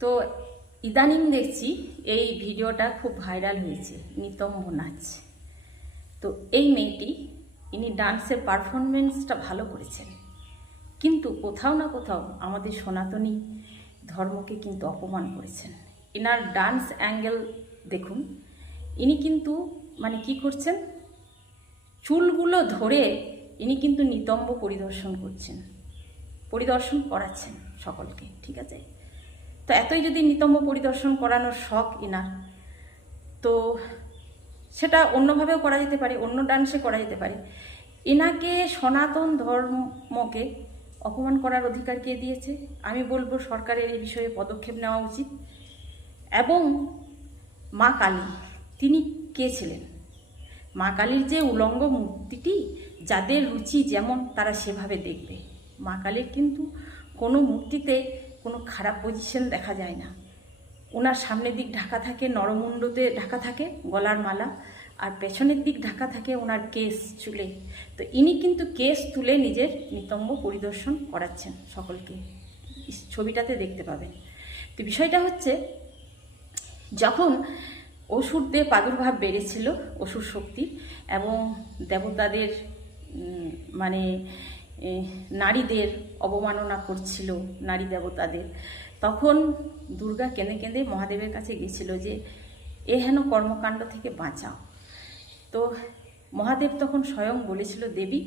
তো ইদানিং দেখছি এই ভিডিওটা খুব ভাইরাল হয়েছে, নিতম্ব নাচ। তো এই মেয়েটি ইনি ডান্সের পারফরমেন্সটা ভালো করেছেন, কিন্তু কোথাও না কোথাও আমাদের সনাতনী ধর্মকে কিন্তু অপমান করেছেন। এনার ডান্স অ্যাঙ্গেল দেখুন, ইনি কিন্তু মানে কি করছেন, চুলগুলো ধরে ইনি কিন্তু নিতম্ব পরিদর্শন করাচ্ছেন সকলকে, ঠিক আছে? তো এতই যদি নিতম্ব পরিদর্শন করানোর শখ এনার, তো সেটা অন্যভাবেও করা যেতে পারে, অন্য ডান্সে করা যেতে পারে। এনাকে সনাতন ধর্মকে অপমান করার অধিকার কে দিয়েছে? আমি বলবো সরকারের এই বিষয়ে পদক্ষেপ নেওয়া উচিত। এবং মা কালী, তিনি কে ছিলেন? মা কালীর যে উলঙ্গ মূর্তিটি, যাদের রুচি যেমন তারা সেভাবে দেখবে। মা কালীর কিন্তু কোনো মূর্তিতে কোনো খারাপ পজিশন দেখা যায় না। ওনার সামনের দিক ঢাকা থাকে, নরমুণ্ডতে ঢাকা থাকে গলার মালা, আর পেছনের দিক ঢাকা থাকে ওনার কেশ চুলে। তো ইনি কিন্তু কেশ তুলে নিজের নিতম্ব পরিদর্শন করাচ্ছেন সকলকে, ছবিটাতে দেখতে পাবেন। তো বিষয়টা হচ্ছে, যখন অসুরদের প্রাদুর্ভাব বেড়েছিল, অসুর শক্তি এবং দেবতাদের মানে নারীদের অবমাননা করছিল, নারী দেবতাদের, তখন দুর্গা কেঁদে কেঁদে মহাদেবের কাছে গেছিল যে এ হেন কর্মকাণ্ড থেকে বাঁচাও। তো মহাদেব তখন স্বয়ং বলেছিল, দেবী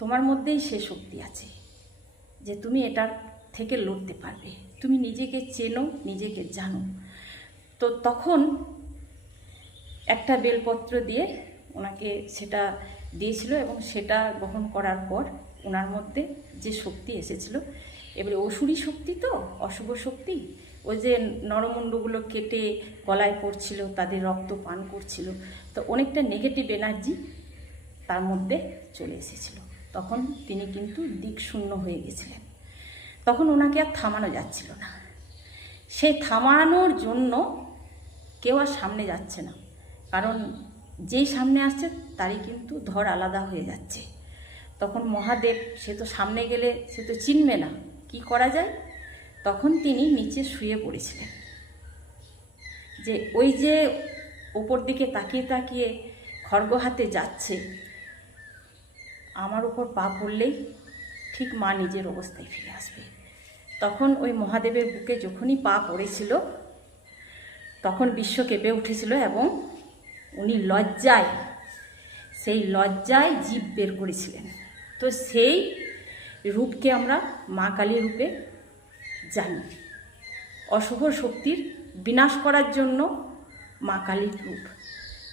তোমার মধ্যেই সে শক্তি আছে যে তুমি এটার থেকে লড়তে পারবে, তুমি নিজেকে চেনো, নিজেকে জানো। তো তখন একটা বেলপত্র দিয়ে ওনাকে সেটা দিয়েছিল, এবং সেটা গ্রহণ করার পর ওনার মধ্যে যে শক্তি এসেছিল, এবারে অসুরী শক্তি, তো অশুভ শক্তি, ওই যে নরমুণ্ডগুলো কেটে গলায় পড়ছিল, তাদের রক্ত পান করছিল, তো অনেকটা নেগেটিভ এনার্জি তার মধ্যে চলে এসেছিল। তখন তিনি কিন্তু দিকশূন্য হয়ে গেছিলেন। তখন ওনাকে আর থামানো যাচ্ছিল না। সেই থামানোর জন্য কেউ আর সামনে যাচ্ছে না, কারণ যেই সামনে আসছে তারই কিন্তু ধর আলাদা হয়ে যাচ্ছে। তখন মহাদেব, সে তো সামনে গেলে সে তো চিনবে না, কি করা যায়? তখন তিনি নিচে শুয়ে পড়েছিলেন, যে ওই যে ওপর দিকে তাকিয়ে তাকিয়ে খড়গ হাতে যাচ্ছে, আমার উপর পা পড়লেই ঠিক মা নিজের অবস্থায় ফিরে আসবে। তখন ওই মহাদেবের বুকে যখনই পা পড়েছিল, তখন বিশ্ব কেঁপে উঠেছিল, এবং উনি সেই লজ্জায় জীব বের করেছিলেন। তো সেই রূপকে আমরা মা কালী রূপে জানি, অশুভ শক্তির বিনাশ করার জন্য মা কালীর রূপ।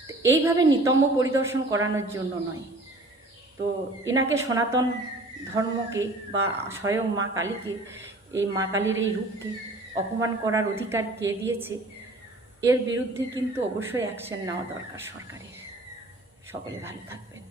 তো এইভাবে নিতম্ব পরিদর্শন করানোর জন্য নয়। তো এনাকে সনাতন ধর্মকে বা স্বয়ং মা কালীকে, এই মা কালীর এই রূপকে অপমান করার অধিকার কে দিয়েছে? এর বিরুদ্ধে কিন্তু অবশ্যই অ্যাকশন নেওয়া দরকার সরকারের। সকলে ভালো থাকবেন।